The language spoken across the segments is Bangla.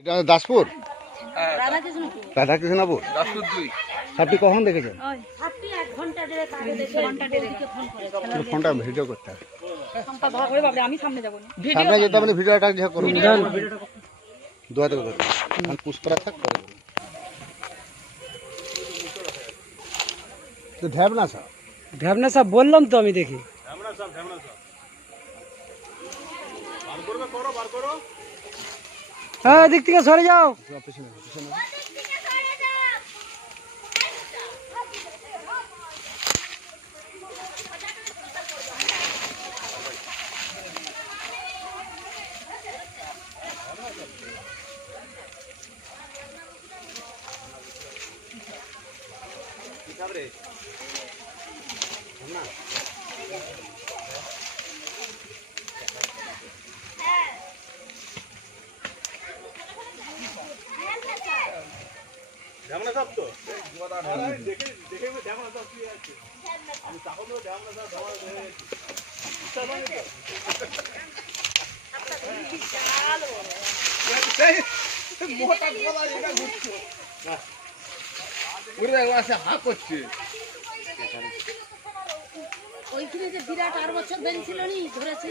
এটা দাসপুর? রাধাকৃষ্ণপুর রাধাকৃষ্ণপুর? দাসপুর দুই। সাপটি কখন দেখেছেন? দেখে ফোনটা ভিডিও করতে হবে। আমি সামনে যাব না। সামনে যেতে আপনি ভিডিওটা যে করুন। দোয়া থেকে ধরুন এখন পুশ করা থাক পরে করুন। তো আমি দেখি এদিক থেকে সরে যাও পিছনে পিছনে ওইখানে যে বিরাট আর বছর দেরি ছিল নি ধরেছে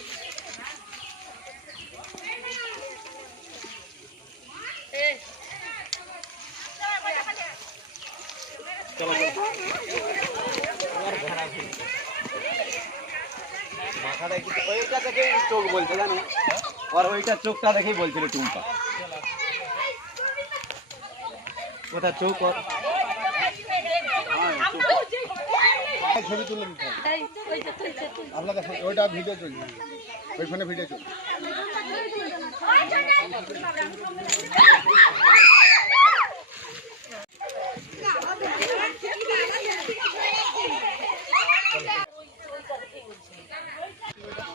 মাথাটা একটু ওইটা দেখে চোখ বলছে জানো? আর ওইটা চোখটা দেখেই বলছিল টুম্পা। ওটা চোখ ওর ছবি তুলে দিতে হবে। এই, ওইটা তুলছে, তুলছে। আপনাকে ওইটা ভিডিও চলছে ওই ফোনে ভিডিও চলছে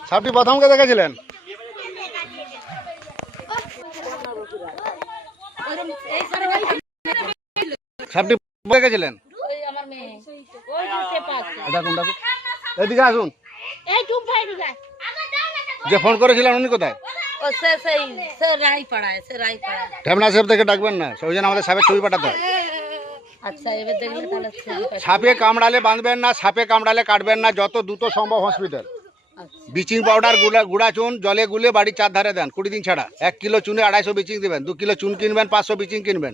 সাপটি প্রথমকে দেখেছিলেন? সাপটি দেখেছিলেন? এদিকে আসুন। যে ফোন করেছিলেন উনি কোথায়? সেই ঢেমনা সাহেব থেকে ডাকবেন না ওই জন্য আমাদের সাপের ছবি পাঠাতে। সাপে কামড়ালে বাঁধবেন না, সাপে কামড়ালে কাটবেন না, যত দ্রুত সম্ভব হসপিটাল ব্লিচিং পাউডার গুঁড়া গুঁড়া চুন জলে গুলে বাড়ির চার ধারে দেন কুড়ি দিন ছাড়া। এক কিলো চুনে আড়াইশো ব্লিচিং দিবেন দু কিলো চুন কিনবেন পাঁচশো ব্লিচিং কিনবেন।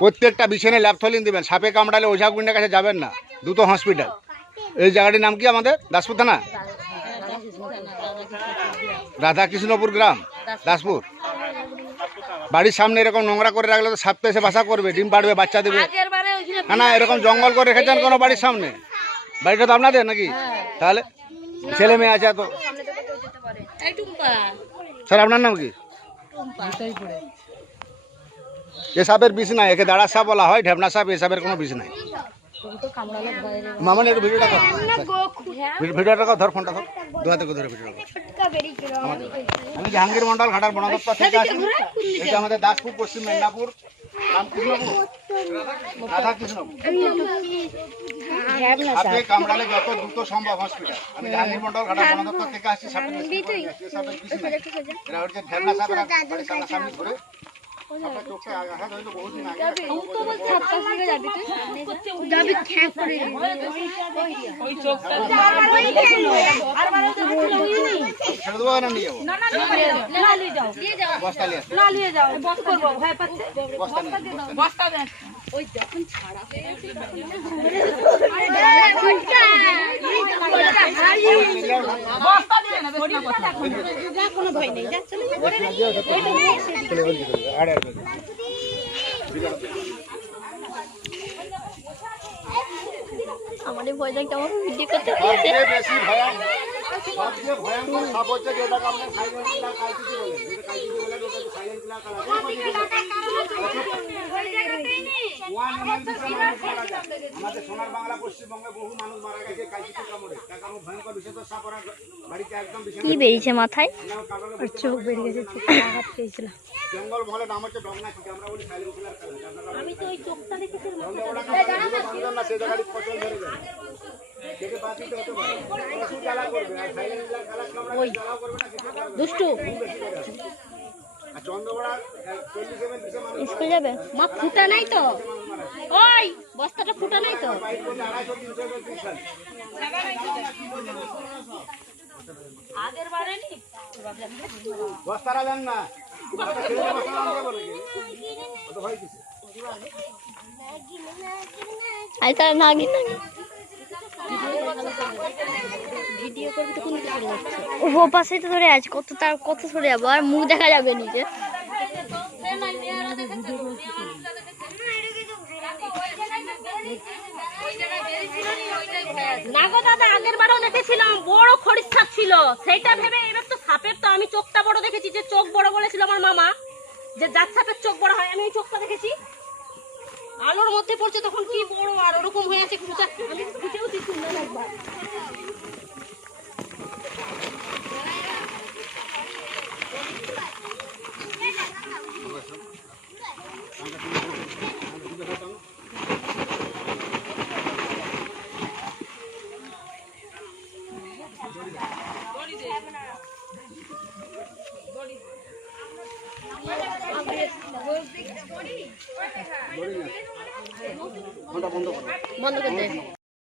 প্রত্যেকটা বিছানে ল্যাপথলিন দেবেন সাপে কামড়ালে ওঝা গুন্ডের কাছে যাবেন না দুটো হসপিটাল এই জায়গাটির নাম কি আমাদের? দাসপুর থানা? রাধাকৃষ্ণপুর গ্রাম দাসপুর। বাড়ির সামনে এরকম নোংরা করে রাখলে তো সাপ তো এসে বাসা করবে ডিম পাড়বে বাচ্চা দেবে। আগের বারে ওইখানে না না এরকম জঙ্গল করে রেখেছেন কোনো বাড়ির সামনে? বাড়িটা তো আপনাদের নাকি? তাহলে ছেলে মেয়ে আছে তো? স্যার আপনার নাম কি? টুম্পা। এ সাপের বিষ নাই একে দাঁড়া সাপ বলা হয় ঢেবনা সাপ এ সাপের কোনো বিষ নাই। মামন একটু ভিডিওটা কর। ভিডিওটা কর ধর ফোনটা ধর। দোয়াতে করে ধরে ভিডিওটা আমি জাহাঙ্গীর মন্ডল ঘাটার বন দপ্তর থেকে আসি? এটা আমাদের দাসপুর পশ্চিম মেদিনীপুর। সাপে কামড়ালে যত দ্রুত সম্ভব হসপিটাল আমি জাহাঙ্গীর মন্ডল ঘাটার বন দপ্তর থেকে আসছি সাপের বিষ নিয়ে আসি। এ সাপের বিষ নাই। এরা হচ্ছে ঢেবনা সাপ এরা ঘুরে আপনার চোখে আঘাত হয়তো বহুদিন আগে। ছেড়ে দেবো না নিয়ে যাব। বস্তা নিয়ে আসো। না নিয়ে যাও। বস করব? ভয় পাচ্ছে? বস্তা নিয়ে আসো, বস্তা নিয়ে। বস্তা দেন ওই যখন ছাড়া হয়ে গেছে তখন যা কোনো ভয় নেই। যা চলে যা। আমাদের ভয়টা কেমন ভিডিও করতে বেশি ভয়ঙ্কর সবচেয়ে ভয়ঙ্কর সাপ হচ্ছে যেটাকে আপনার সাইলেন্ট কিলার কালকিটি বলেন যেটা কালকিটি বলেন ওটাকে সাইলেন্ট কিলার কালা ওয়ান এমএল বিষে মানুষ মারা যায় আমাদের সোনার বাংলা পশ্চিমবঙ্গে বহু মানুষ মারা গেছে কালকিটি কামড়ে তার কারণ ভয়ঙ্কর বিষাক্ত সাপ ওরা বাড়িতে একদম বিষে কি বেরিয়েছে মাথায়? আর চোখ বেরিয়ে গেছে আঘাত পেয়েছিল জঙ্গল মহলে নাম হচ্ছে ডগনা খেতে আমরা বলি সাইলেন্ট কিলার কালা আমি তো ওই চোখটা দেখেছি বান্ধন না। সে জায়গায় ফসল ধরে যায় দেখে বাঁচিতে হতে পারে পশু জ্বালা করবে আর সাইলেন্ট কিলার না। দুষ্টু। স্কুল যাবে? মা ফুটা নাই তো? ওই বস্তাটা ফুটা নাই তো? আগের বারে নি? বস্তারা দেন না? আই তার না গিয়ে ও পাশেই তো ধরে আছে, কত তার কত সরে যাব, আর মুখ দেখা যাবে নিজে দাদা দেখেছিলাম, বড় ছিল। সেইটা ভেবে এবার তো তো, আমি চোখটা বড় দেখেছি, যে চোখ বড় বলেছিল আমার মামা, যে জাত সাপের চোখ বড় হয়, আমি ওই চোখটা দেখেছি। আলোর মধ্যে পড়ছে তখন কি বড় আর ওরকম হয়ে আছে খুঁজেও দিচ্ছি বন্ধ করে দে